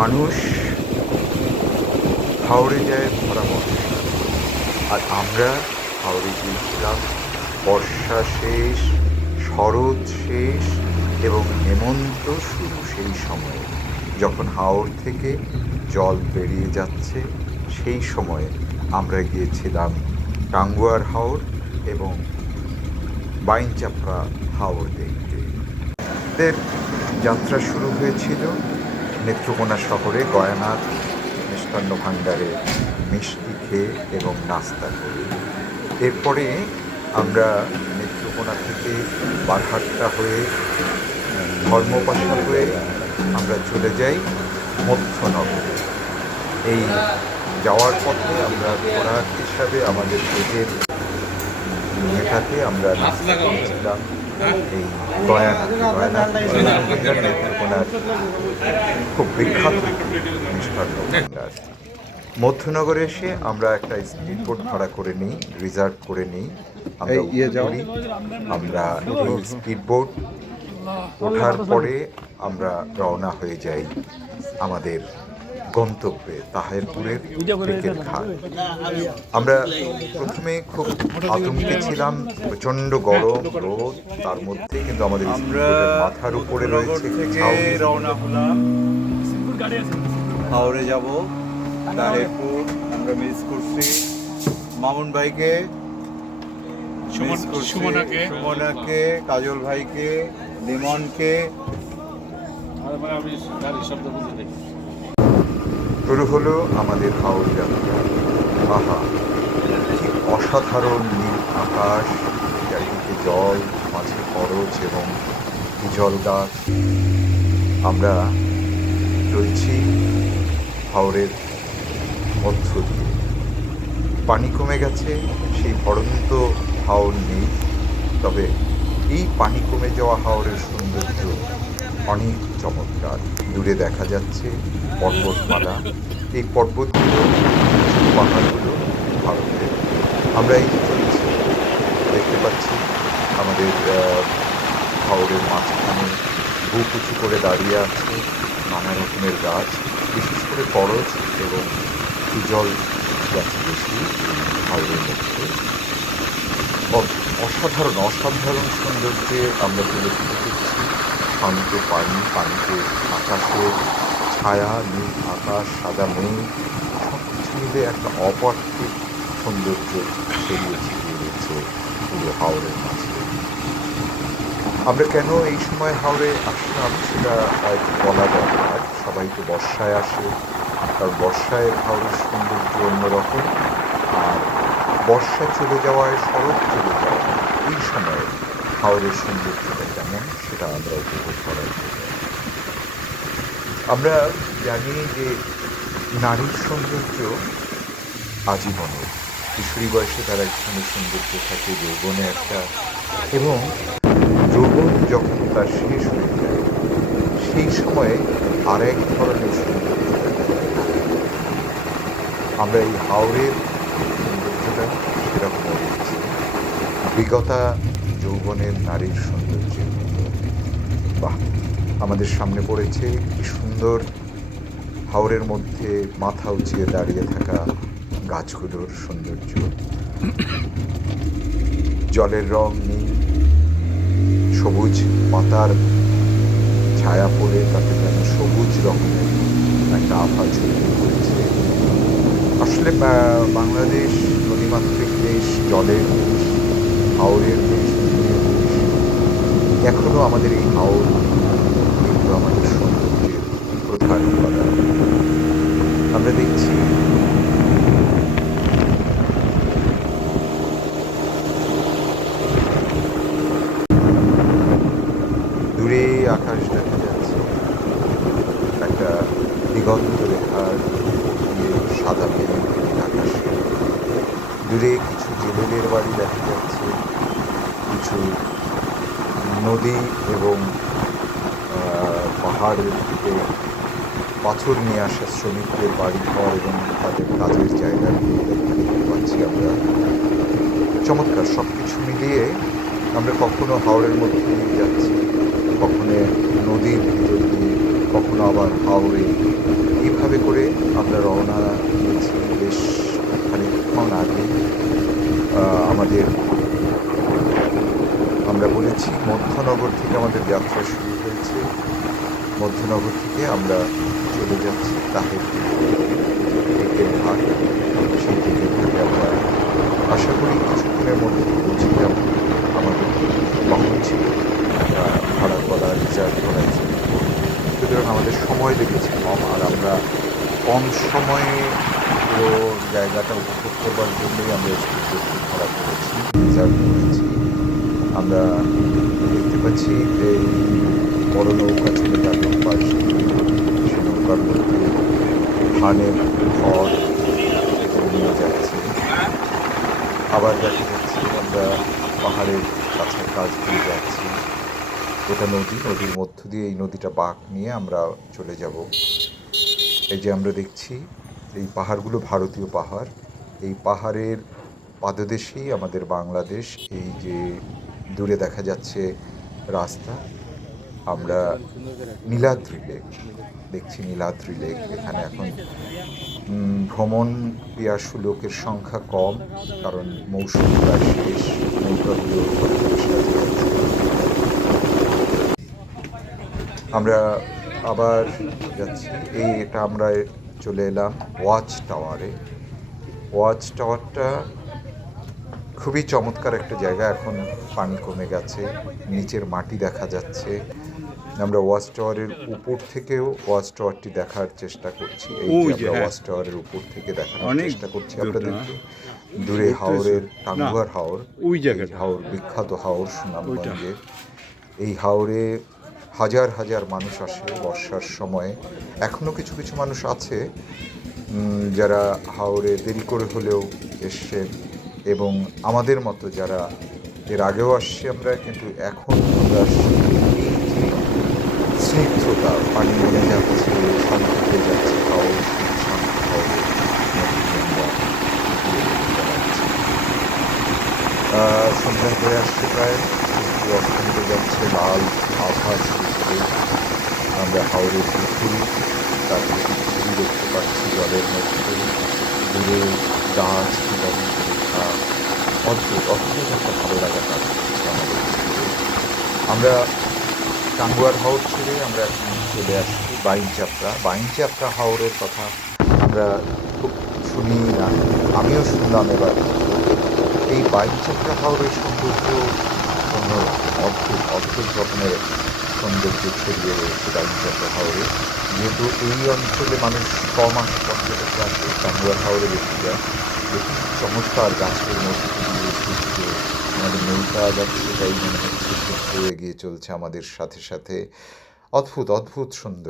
মানুষ হাওড়ে যায় ভরা বর্ষা, আর আমরা হাওড়ে গিয়েছিলাম বর্ষা শেষ, শরৎ শেষ এবং হেমন্ত শুরু। সেই সময়ে যখন হাওড় থেকে জল বেরিয়ে যাচ্ছে, সেই সময়ে আমরা গিয়েছিলাম টাঙ্গুয়ার হাওড় এবং বাইনচাপড়া হাওড় দেখতে। এদের যাত্রা শুরু হয়েছিল নেত্রকোনা শহরে গয়ানাথ মিষ্টান্ন ভাণ্ডারে মিষ্টি খেয়ে এবং নাস্তা করে। এরপরে আমরা নেত্রকোনা থেকে বারহাট্টা হয়ে ধর্মপাশা হয়ে আমরা চলে যাই মধ্যনগরে। এই যাওয়ার পথে আমরা খোরাক হিসাবে আমাদের পেটের মেটাতে আমরা নাস্তা করেছিলাম এই গয়ানাথ নেত্রকোনার খুব বিখ্যাত মিষ্টান্ন ভাণ্ডার। মধ্যনগরে এসে আমরা একটা স্পিড বোট ভাড়া করে নিই, রিজার্ভ করে নিই। আমরা এই স্পিড বোট ওঠার পরে আমরা রওনা হয়ে যাই আমাদের গন্তব্যে তাহেরপুরের ক্রিকেট ঘাট। আমরা প্রথমে খুব আতঙ্কে ছিলাম, প্রচণ্ড গরম রোদ, তার মধ্যে কিন্তু আমাদের মাথার উপরে রয়েছে রওনা হলাম হাওড়ে যাব তাহেরপুর। আমরা মিস করছি মামুন ভাইকে, সুমনাকে, কাজল ভাইকে, লিমনকে। শুরু হলো আমাদের হাওড় যাত্রা। আহা, ঠিক অসাধারণ নীল আকাশ, চারিদিকে জল, মাঝে খরচ এবং জল গাছ। আমরা চলছি হাওড়ের মধ্য দিয়ে। পানি কমে গেছে, সেই পড়ন্ত হাওড় নেই, তবে এই পানি কমে যাওয়া হাওড়ের সৌন্দর্য অনেক চমৎকার। দূরে দেখা যাচ্ছে পর্বতমালা, এই পর্বতগুলো, পাহাড়গুলো ভারতের। আমরা এই চলছি, দেখতে পাচ্ছি আমাদের হাওড়ের মাঝখানে বুক উঁচু করে দাঁড়িয়ে আছে নানা রকমের গাছ, বিশেষ করে করচ এবং হিজল গাছ বেশি হাওড়ের মধ্যে। অসাধারণ সৌন্দর্যে আমরা তুলে তুলছি। শান্ত পানি, পানিতে আকাশের ছায়া, নীল আকাশ, সাদা মেঘ, সব কিছু মিলে একটা অপার্থিব সৌন্দর্য ছড়িয়ে ছিটিয়ে রয়েছে পুরো হাওড়ের মাঝে। আমরা কেন এই সময় হাওড়ে আসলাম সেটা একটু বলা দরকার। সবাই তো বর্ষায় আসে, কারণ বর্ষায় হাওড়ের সৌন্দর্য অন্যরকম, আর বর্ষা চলে যাওয়ায়, শরৎ চলে যাওয়ায় এই সময়ে হাওড়ের সৌন্দর্যটা কেমন সেটা আমরা উপভোগ করার জন্য। আমরা জানি যে নারীর সৌন্দর্য আজীবনের। কিশোরী বয়সে তার এক ধরনের সৌন্দর্য থাকে, যৌবনে একটা, এবং যৌবন যখন তার শেষ হয়ে যায় সেই সময়ে আর এক ধরনের সৌন্দর্য দেখা যায়। আমরা এই হাওড়ের সৌন্দর্যটা সেরকম দেখছি, বিগতা যৌবনের নারীর সৌন্দর্যের মতো। বাহ, আমাদের সামনে পড়েছে কি সুন্দর হাওরের মধ্যে মাথা উঁচিয়ে দাঁড়িয়ে থাকা গাছগুলোর সৌন্দর্য। জলের রং নীল, সবুজ পাতার ছায়া পড়ে তাতে যেন সবুজ রঙের একটা আভা ছড়িয়ে পড়েছে। আসলে বাংলাদেশ নদীমাতৃক দেশ, জলের দেশ, হাওরের দেশ, নদীর দেশ। এখনো আমাদের এই হাওর এগুলো আমাদের সৌন্দর্যের প্রধান উপাদান। আমরা দেখছি দূরে আকাশ দেখা যাচ্ছে, একটা দিগন্ত রেখার দিয়ে সাদা মেঘ আকাশে। দূরে কিছু জেলেদের বাড়ি দেখা যাচ্ছে, কিছু নদী এবং পাহাড়ের দিকে পাথর নিয়ে আসা শ্রমিকদের বাড়িঘর এবং তাদের কাজের জায়গাগুলো দেখতে পাচ্ছি আমরা। চমৎকার সব কিছু মিলিয়ে আমরা কখনো হাওড়ের মধ্যে দিয়ে যাচ্ছি, কখনো নদীর ভিতর দিয়ে, কখনো আবার হাওড়ে এইভাবে করে আমরা রওনা দিয়েছি বেশ খানিকক্ষণ আগে। আমাদের আমরা বলেছি মধ্যনগর থেকে আমাদের যাত্রা শুরু হয়েছে। মধ্যনগর থেকে আমরা চলে যাচ্ছি তাহিরপুর, টেকের ঘাট। সেই টেকের ঘাটে আমরা আশা করি কিছুক্ষণের মধ্যে পৌঁছে যাব। আমাদের বাহন ছিল ভাড়া করা, রিজার্ভ করা ছিল, সুতরাং আমাদের সময় লেগেছে কম, আর আমরা কম সময়ে পুরো জায়গাটা উপভোগ করবার জন্যই আমরা স্কুলকে ভাড়া করেছি, রিজার্ভ করেছি। আমরা দেখতে পাচ্ছি এই বড় নৌকা চলে গেল পাশ দিয়ে। সে নৌকার মধ্যে ধানের খড় নিয়ে যাচ্ছে। আবার দেখা যাচ্ছে আমরা পাহাড়ের কাছে কাছ দিয়ে যাচ্ছি। এটা নদীর মধ্য দিয়ে এই নদীটা বাঁক নিয়ে আমরা চলে যাব। এই যে আমরা দেখছি এই পাহাড়গুলো ভারতীয় পাহাড়। এই পাহাড়ের পাদদেশেই আমাদের বাংলাদেশ। এই যে দূরে দেখা যাচ্ছে রাস্তা, আমরা নীলাদ্রি লেক দেখছি। নীলাদ্রি লেক এখানে এখন ভ্রমণ পিয়াসু লোকের সংখ্যা কম, কারণ মৌসুম প্রায় শেষ। নৌকাগুলো আমরা আবার যাচ্ছি। এটা আমরা চলে এলাম ওয়াচ টাওয়ারে। ওয়াচ টাওয়ারটা খুবই চমৎকার একটা জায়গা। এখন পানি কমে গেছে, নিচের মাটি দেখা যাচ্ছে। আমরা ওয়াচ টাওয়ারের উপর থেকেও ওয়াচ টাওয়ারটি দেখার চেষ্টা করছি। এই যে আমরা ওয়াচ টাওয়ারের উপর থেকে দেখার চেষ্টা করছি আপনাদেরকে। দূরে হাওরের টাঙ্গুয়ার হাওর, হাওর বিখ্যাত হাওর সুনামগঞ্জের। এই হাওরে হাজার হাজার মানুষ আসে বর্ষার সময়। এখনও কিছু কিছু মানুষ আছে যারা হাওরে দেরি করে হলেও এসছেন, এবং আমাদের মতো যারা এর আগেও আসছি আমরা, কিন্তু এখন আমরা আসছি। এই যে স্নিগ্ধতা, পানি নেমে যাচ্ছে, শান্ত হয়ে যাচ্ছে হাওর, শান্ত হাওরে সন্ধ্যা হয়ে আসছে প্রায়, সূর্য অস্ত হয়ে যাচ্ছে, লাল আভাস দিচ্ছে। আমরা হাওরের পুকুর, তারপরে পুকুরি দেখতে পাচ্ছি জলের মধ্যে, দূরে গাছ, রেখা, অদ্ভুত অদ্ভুত একটা ভালো লাগা কাজ করছে আমাদের। আমরা টাঙ্গুয়ার হাওর ছেড়ে আমরা এখন চলে আসছি বাইনচাপড়া হাওরের কথা আমরা খুব শুনি না, আমিও শুনলাম এবার। এই বাইনচাপড়া হাওরের সৌন্দর্য অদ্ভুত অদ্ভুত রকমের সৌন্দর্য ছড়িয়ে রয়েছে বাইনচাপড়া হাওরে। যেহেতু এই অঞ্চলে মানুষ কম আসে, পর্যটক আসে, টাঙ্গুয়ার হাওরে বেশি যায়। দেখুন চমৎকার গাছের মধ্যে দিয়ে সূর্য, আমাদের নৌকা যাচ্ছে, তাই মনে হচ্ছে সূর্য এগিয়ে চলছে আমাদের সাথে সাথে। অদ্ভুত অদ্ভুত সুন্দর।